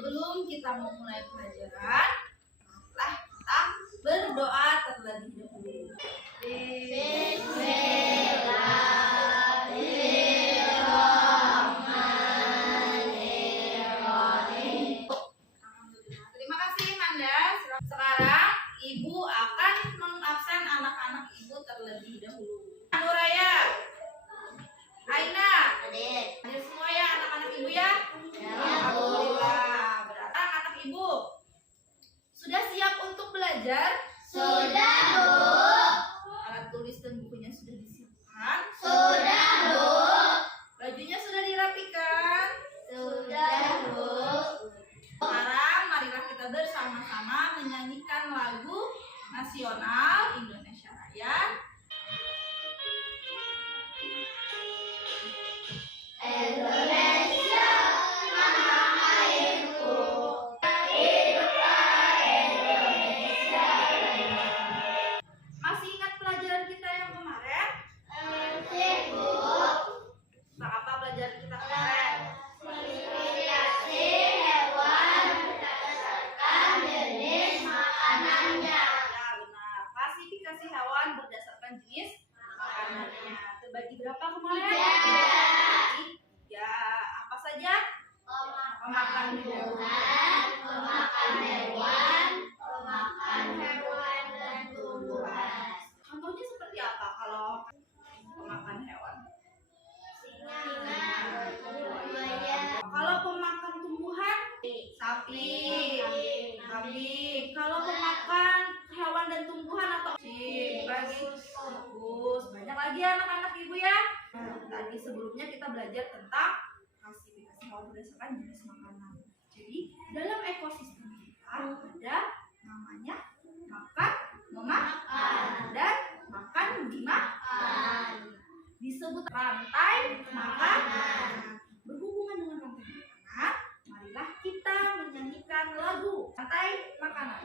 sebelum kita memulai pelajaran, marilah kita berdoa terlebih dahulu. Terima kasih Manda. Sekarang Ibu akan mengabsen anak-anak Ibu terlebih dahulu. Nuraya, Aina, hadir semua ya anak-anak Ibu ya? Alhamdulillah. Berarti anak Ibu sudah siap untuk belajar? Sudah, Bu. Alat tulis dan bukunya sudah disiapkan? Sudah, Bu. Bajunya sudah dirapikan? Sudah, Bu. Sekarang marilah kita bersama-sama menyanyikan lagu nasional Indonesia Raya. Indonesia tanah airku, hiduplah Indonesia Raya. Masih ingat pelajaran kita yang kemarin? Masih, Bu. Apa pelajaran kita kemarin? Klasifikasi hewan berdasarkan jenis makanannya. Ya benar, klasifikasi hewan berdasarkan jenis makanannya. Terbagi berapa kemarin? Ya, apa saja? Pemakan Tumbuhan, pemakan hewan, pemakan hewan dan tumbuhan. Contohnya seperti apa kalau pemakan hewan? Singa, buaya, Kalau pemakan tumbuhan? Sapi, kambing. Kalau pemakan hewan dan tumbuhan atau tikus. Banyak lagi anak-anak Ibu ya. Tadi sebelumnya kita belajar tentang klasifikasi hewan berdasarkan jenis makanan. Jadi dalam ekosistem kita ada namanya makan, memakan, dan makan dimakan. Disebut rantai makanan. Berhubungan dengan rantai makanan, marilah kita menyanyikan lagu rantai makanan.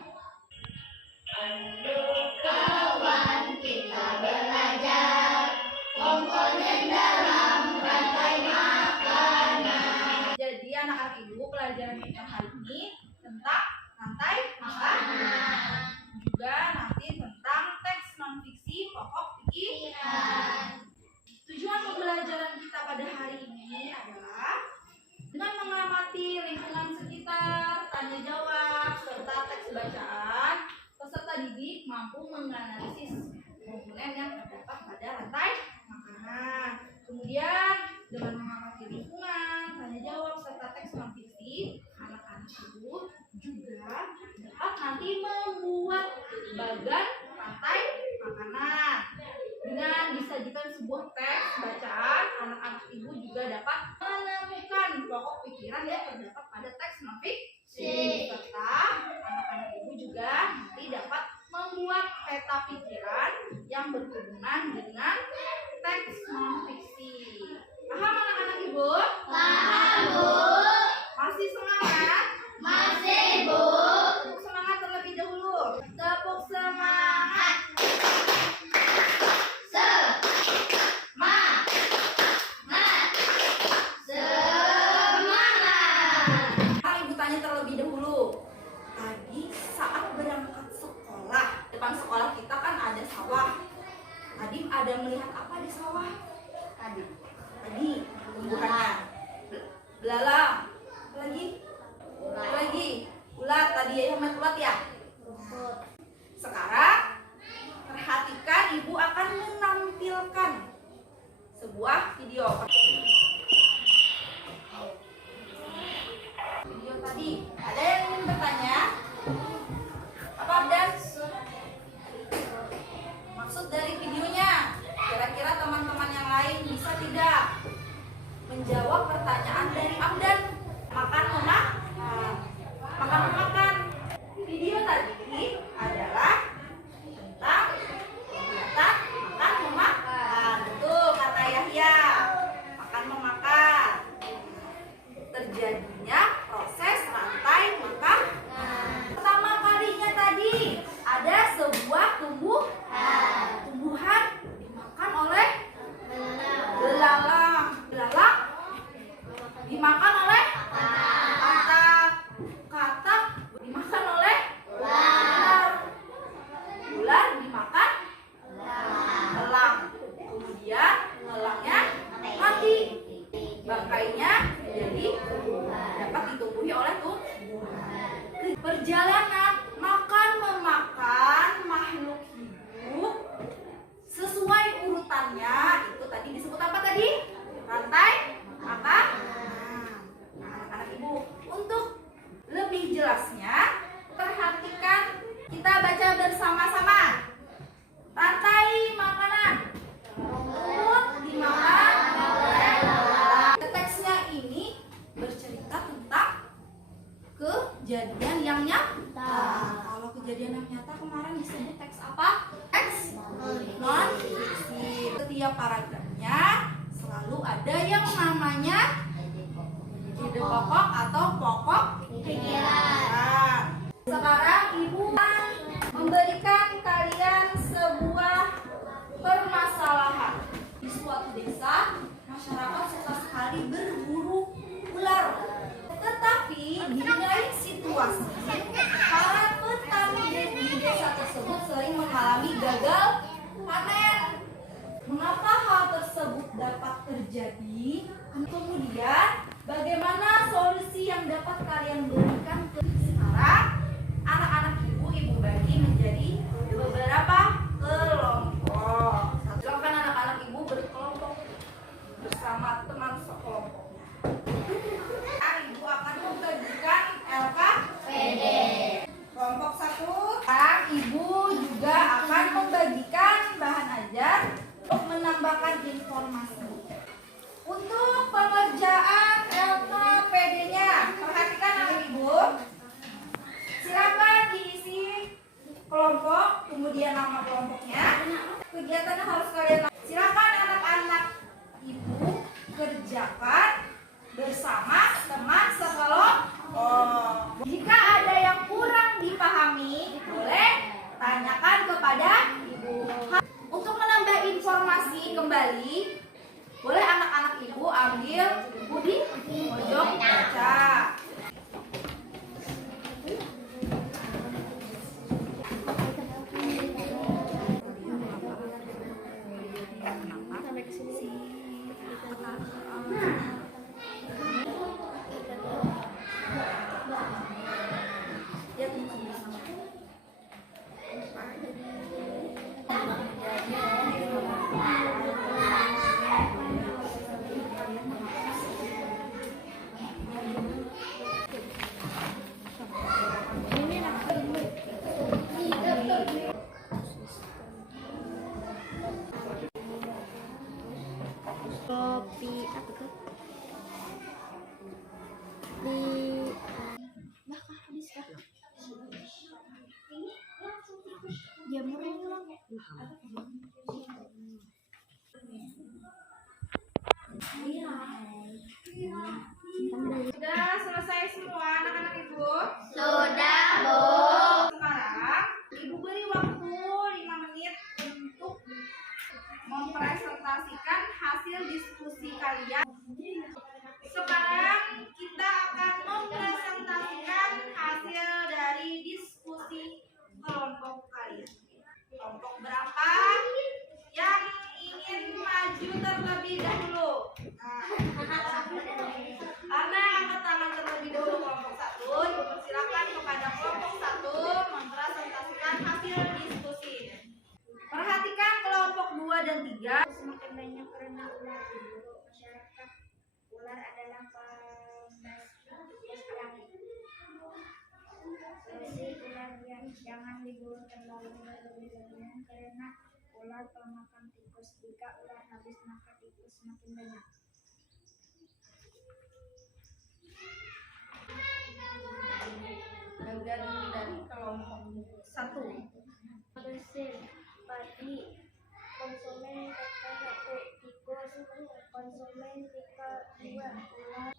Ayo kawan, kita belajar komponen dalam rantai makanan. Jadi anak-anak Ibu, pelajaran kita hari ini tentang rantai makanan. Juga nanti tentang teks non-fiksi pokok pikiran. Tujuan pembelajaran kita pada hari ini adalah dengan mengamati lingkungan sekitar, tanya jawab, serta teks bacaan, peserta didik mampu menganalisis komponen yang terdapat pada rantai makanan. Kemudian dengan mengamati lingkungan, tanya jawab, serta teks non-fiksi, anak-anak Ibu juga dapat nanti membuat bagan rantai makanan. Dengan disajikan sebuah teks bacaan, anak-anak Ibu juga dapat menemukan pokok pikiran yang terdapat pada teks non-fiksi. Serta anak-anak Ibu juga nanti dapat membuat peta pikiran yang berhubungan dengan teks non-fiksi. Paham anak-anak Ibu? Paham, Bu. Masih semangat? Masih, Bu. Tepuk semangat terlebih dahulu. Tepuk semangat. Semangat. Ibu tanya terlebih dahulu. Tadi saat berangkat sekolah, depan sekolah kita kan ada sawah. Tadi ada melihat apa di sawah? Tadi tumbuhannya. Belalang. Apa lagi? Ulat. Tadi ya, ulat ya. Sekarang perhatikan, Ibu akan menampilkan sebuah video. Video tadi, ada yang ingin bertanya? Apa Abdan? Maksud dari videonya, kira-kira teman-teman yang lain bisa tidak menjawab pertanyaan dari Abdan? Makan. Video tadi adalah tentang kegiatan makan memakan. Betul kata Yahya, makan memakan. Terjadinya proses rantai jelasnya, perhatikan, kita baca bersama-sama. Rantai makanan. Rumput dimakan oleh lalat. Teksnya ini bercerita tentang kejadian yang nyata. Kalau kejadian yang nyata kemarin disebut teks apa? Teks non fiksi. Setiap paragrafnya selalu ada yang namanya ide pokok atau pokok pikiran. Sekarang Ibu memberikan kalian sebuah permasalahan. Di suatu desa, masyarakat suka sekali berburu ular. Tetapi di lain situasi, para petani di desa tersebut sering mengalami gagal panen. Mengapa hal tersebut dapat terjadi? Kemudian, bagaimana solusi yang dapat kalian berikan? Sekarang, anak-anak ibu bagi menjadi beberapa kelompok. Silakan anak-anak ibu berkelompok bersama teman sekelompoknya. Ibu akan membagikan LKPD. Kelompok 1, ibu juga akan membagikan bahan ajar untuk menambahkan informasi. Untuk pengerjaan LKPD-nya, perhatikan anak ibu. Silakan diisi kelompok, kemudian nama kelompoknya. Kegiatannya harus kalian lakukan. Silakan anak-anak ibu kerjakan bersama teman sekelompok. Jika ada yang kurang dipahami, boleh tanyakan kepada ibu. Untuk menambah informasi kembali, boleh anak-anak ibu ambil buku di pojok kaca. Kopi apa tuh? Habis kah? Jamur hilang. Sudah selesai semua anak-anak ibu? Sudah, Bu. Sekarang ibu beri waktu 5 menit untuk mempresentasikan hasil diskusi kalian. Sekarang kita akan mempresentasikan hasil dari diskusi kelompok kalian. Kelompok berapa yang ingin maju terlebih dahulu? Karena angkat tangan terlebih dahulu kelompok 1, ibu persilakan kepada kelompok 1 mempresentasikan hasil diskusi. Perhatikan kelompok 2 dan 3. Semakin banyak karena ular di masyarakat. Ular adalah pembasmi tugas alami. Solusi ular jangan diburu terlalu berlebihan karena ular pemakan tikus. Jika ular habis maka tikus semakin banyak. Bagian dari kelompok 1. Mesin padi konsumen satu tikus konsumen tiga dua ular.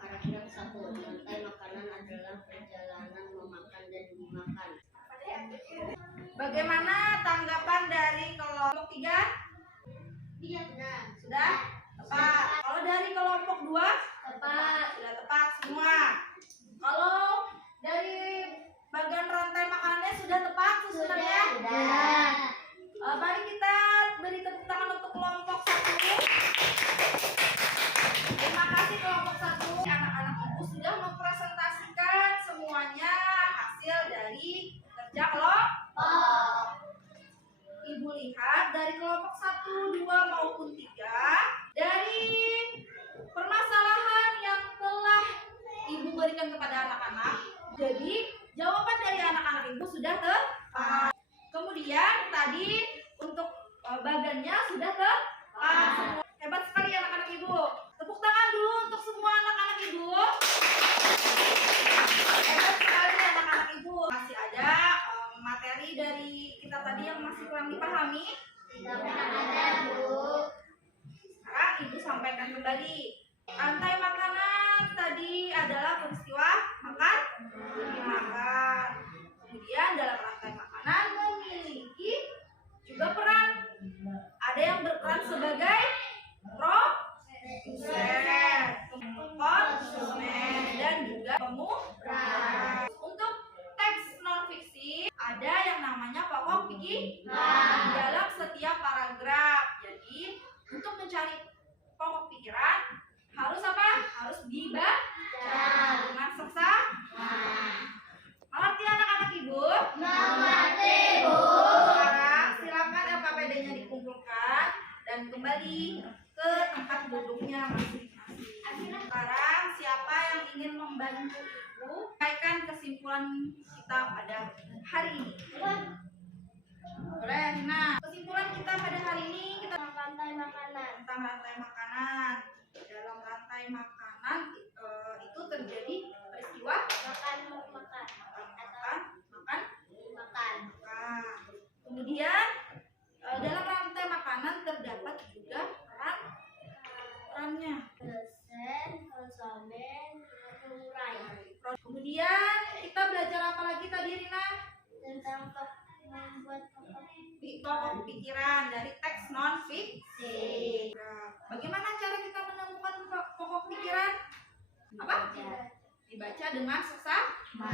Paragraf 1. Rantai makanan adalah perjalanan memakan dan dimakan. Bagaimana tanggapan dari kelompok 3? Iya benar. Sudah? Tepat. Kalau dari kelompok 2? Tepat. Sudah tepat semua. Kalau dari bagian rantai makanannya sudah tepat susunannya? Sudah. Mari kita beri tepuk tangan untuk kelompok 1. Terima kasih kelompok 1. Anak-anak ibu sudah mempresentasikan semuanya hasil dari kerja kelompok. Ibu lihat dari kelompok 1, 2 maupun 3 dari permasalahan yang telah ibu berikan kepada anak-anak, Jadi jawaban dari anak-anak ibu sudah tepat. Kemudian tadi untuk bagannya sudah tepat. Hebat sekali anak-anak ibu. Tepuk tangan dulu untuk semua anak-anak ibu. Hebat sekali anak-anak ibu. Masih ada materi dari kita tadi yang masih kurang dipahami? Tidak ada, Bu. Sekarang ibu sampaikan kembali. Rantai makanan tadi adalah peristiwa makan. Kemudian dalam rantai makanan memiliki juga peran. Ada yang berperan sebagai produsen, konsumen, dan juga pemurah. Untuk teks non fiksi ada yang namanya pokok pikiran dalam setiap paragraf. Jadi untuk mencari pokok pikiran harus apa? Harus dibaca dengan seksama. Mengerti anak-anak ibu? Mengerti, Bu. Sekarang silakan LKPD-nya dikumpulkan dan kembali ke tempat duduknya masing-masing. Sekarang siapa yang ingin membantu ibu sampaikan kesimpulan kita pada hari ini? Boleh, Nah, kesimpulan kita pada hari ini kita Rantai makanan. tentang rantai makanan. Dalam rantai makanan itu terjadi peristiwa Makan. makan. Kemudian dalam rantai makanan terdapat juga perannya. Dosen, konsumen, pemurah. Kemudian kita belajar apa lagi tadi, Rina? Tentang membuat Pokok pikiran dari teks non fiksi. Bagaimana cara kita menemukan pokok pikiran? Apa? Dibaca dengan seksama.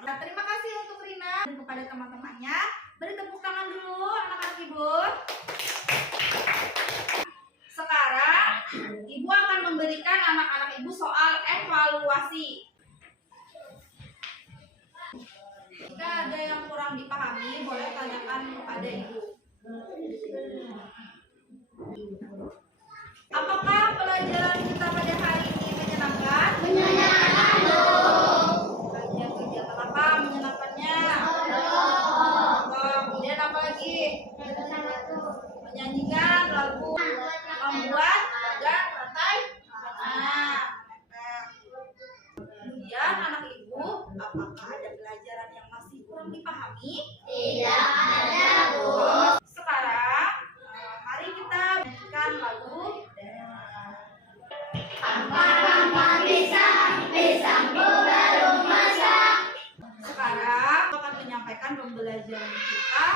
Nah, terima kasih untuk Rina dan kepada teman-temannya. Beri tepuk tangan dulu anak-anak ibu. Sekarang ibu akan memberikan anak-anak ibu soal evaluasi. Jika ada yang kurang dipahami, boleh tanyakan kepada ibu. Apakah pelajaran kita pada hari ini menyenangkan? Menyenangkan, Bu. Bagian kegiatan apa menyenangkannya? Kemudian apa lagi? Menyanyikan lagu, membuat bagan rantai. Kemudian anak ibu, apakah ada pelajaran yang masih kurang dipahami? Tidak ada, Bu. Sekarang mari kita menyanyikan lagu. Ampak pisang Bu baru masak. Sekarang akan menyampaikan pembelajaran kita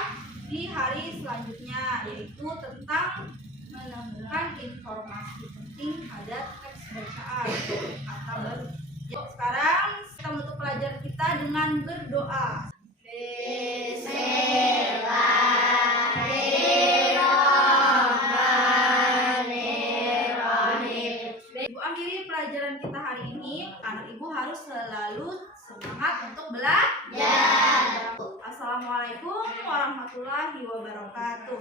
di hari selanjutnya, yaitu tentang menemukan informasi penting pada teks bacaan kata baru. Sekarang kita menutup pelajaran kita dengan berdoa. Ibu akhiri pelajaran kita hari ini. Anak ibu harus selalu semangat untuk belajar. Assalamualaikum warahmatullahi wabarakatuh.